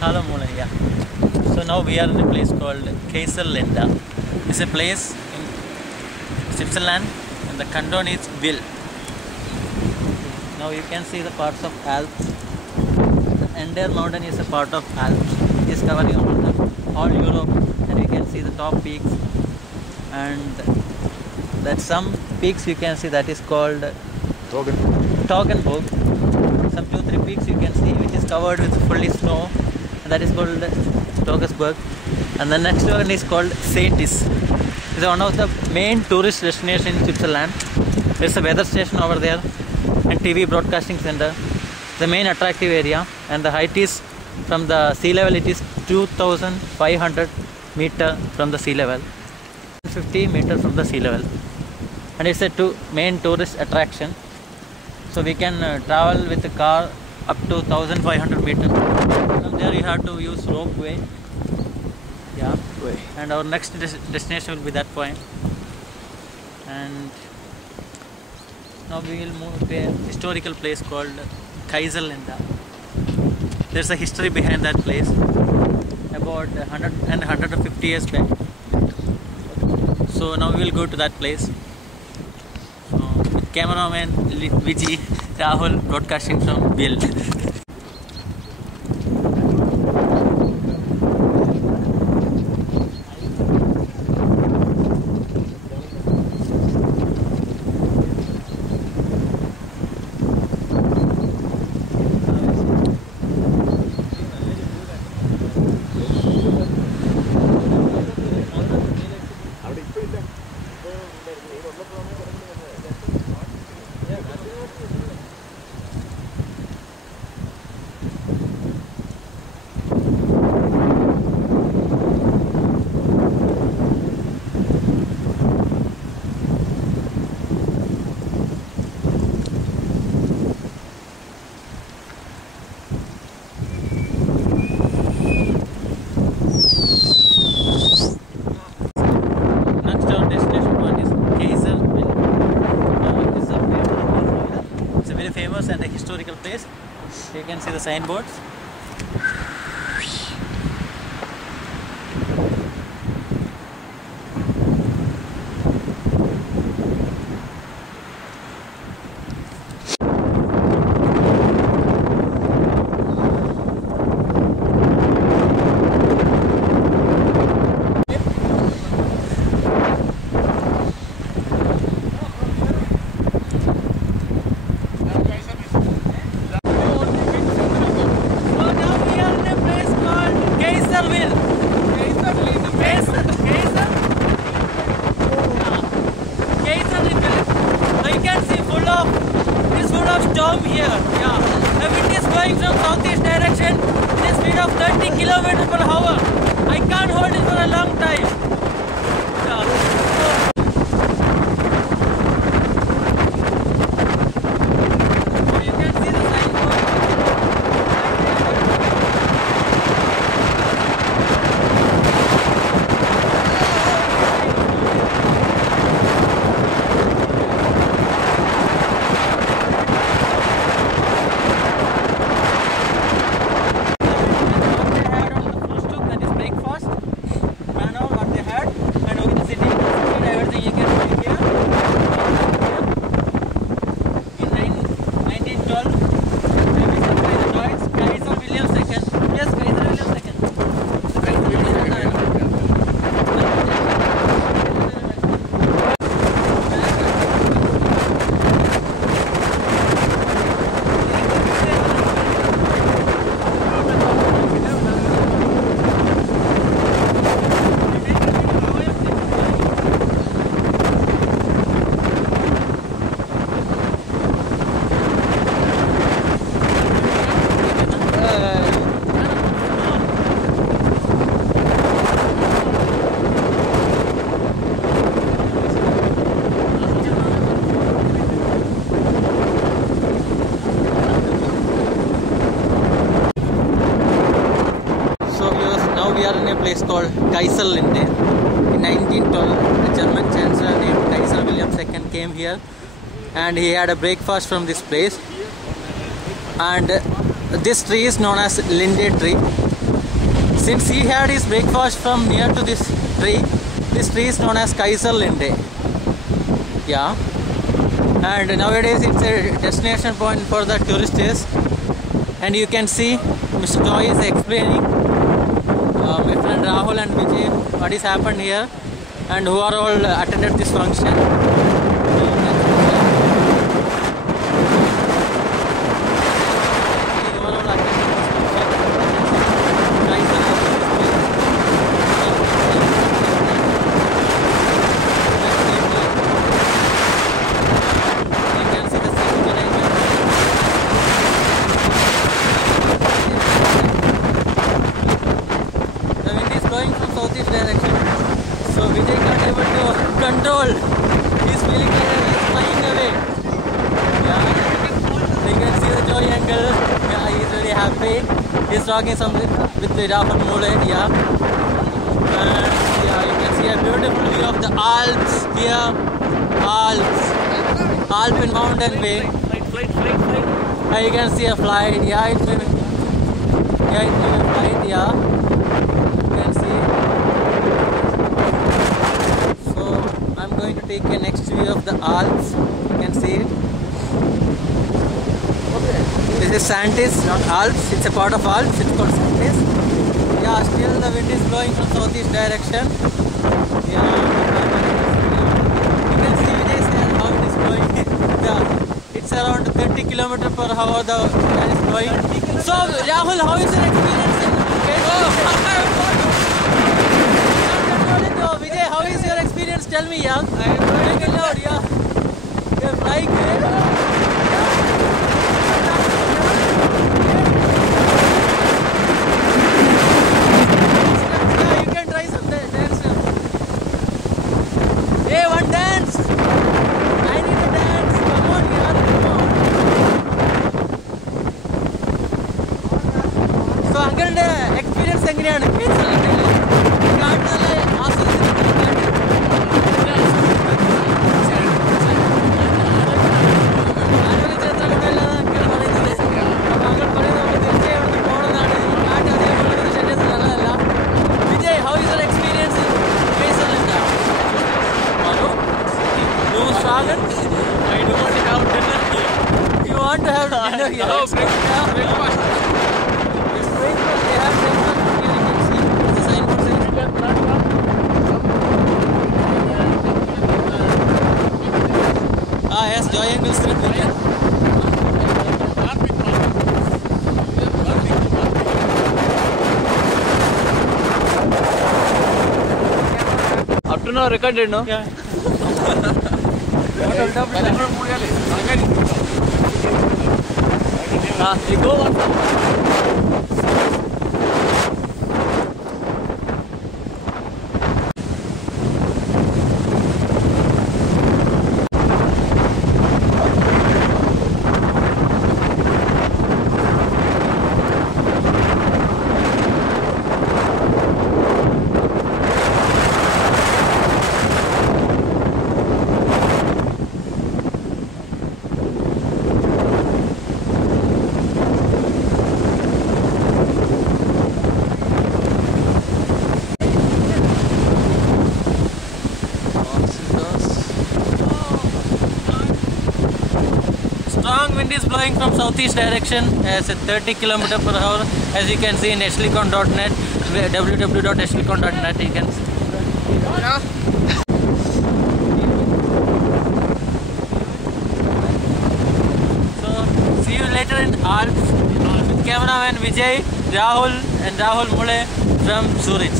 Hello Mona, yeah. So now we are in a place called Kaiserlinda. It's a place in Switzerland and the canton is Wil. Now you can see the parts of Alps. The entire mountain is a part of Alps. It is covering all Europe, and you can see the top peaks. And that some peaks you can see that is called Toggenburg. Some 2-3 peaks you can see which is covered with fully snow, and that is called Toggesburg. And the next one is called Saintis. It's one of the main tourist destinations in Switzerland. There's a weather station over there and TV broadcasting center. The main attractive area, and the height is from the sea level, it is 2,500 meter from the sea level, 50 meter from the sea level, and it's a main tourist attraction. So we can travel with a car up to 1,500 meters. From there you have to use ropeway. Yeah, and our next destination will be that point. And now we will move to a historical place called Kaiserlinda. There's a history behind that place about 100 and 150 years back. So now we will go to that place. So with cameraman Vijay, Rahul broadcasting from Wil. And a historical place. You can see the signboards. Storm here, yeah. The wind is blowing from southeast direction with a speed of 30 km per hour. I can't hold it for a long time. Yeah. We are in a place called Kaiserlinde. In 1912, a German chancellor named Kaiser William II came here, and he had a breakfast from this place. And this tree is known as Linde tree. Since he had his breakfast from near to this tree is known as Kaiserlinde. Yeah, and nowadays it's a destination point for the tourists. And you can see Mr. Joy is explaining my friend Rahul and Vijay what is happened here and who are all attended this function. Southeast direction, so Vijay can't able to control. He's feeling like he's flying away. Yeah, you can see the Joy uncle. Yeah, he's very happy. He's talking something with the Rahul Mule. Yeah, and yeah, you can see a beautiful view of the Alps here. Alpine mountain way. Flight. You can see a flight. Yeah, it's been a flight. Yeah. I'm going to take a next view of the Alps. You can see it. This is Santis, not Alps. It's a part of Alps. It's called Santis. Yeah, still the wind is blowing from southeast direction. Yeah, you can see Vijay's hand how it is blowing. Yeah, it's around 30 km/h the wind is blowing. So Rahul, how is your experience in Vijay, how is your experience? Tell me, yeah. Make it loud, yeah. You're flying here. Yeah, you can try some dance. Hey, one dance. I need a dance. Come on, yeah. Come on. So, uncle, experience എങ്ങനെയാണ്? I don't want to have dinner here. You want to have dinner here? No, breakfast. It's breakfast. They have breakfast here. You can see. It's a signboard saying. Yes, Joy Uncle Street weekend. Up to now recorded, no? Yeah. You go on. Strong wind is blowing from southeast direction as at 30 km/h, as you can see in ashlycon.net, www.ashlycon.net. You can see. Yeah. So see you later in Alps with cameraman Vijay, Rahul and Rahul Mule from Zurich.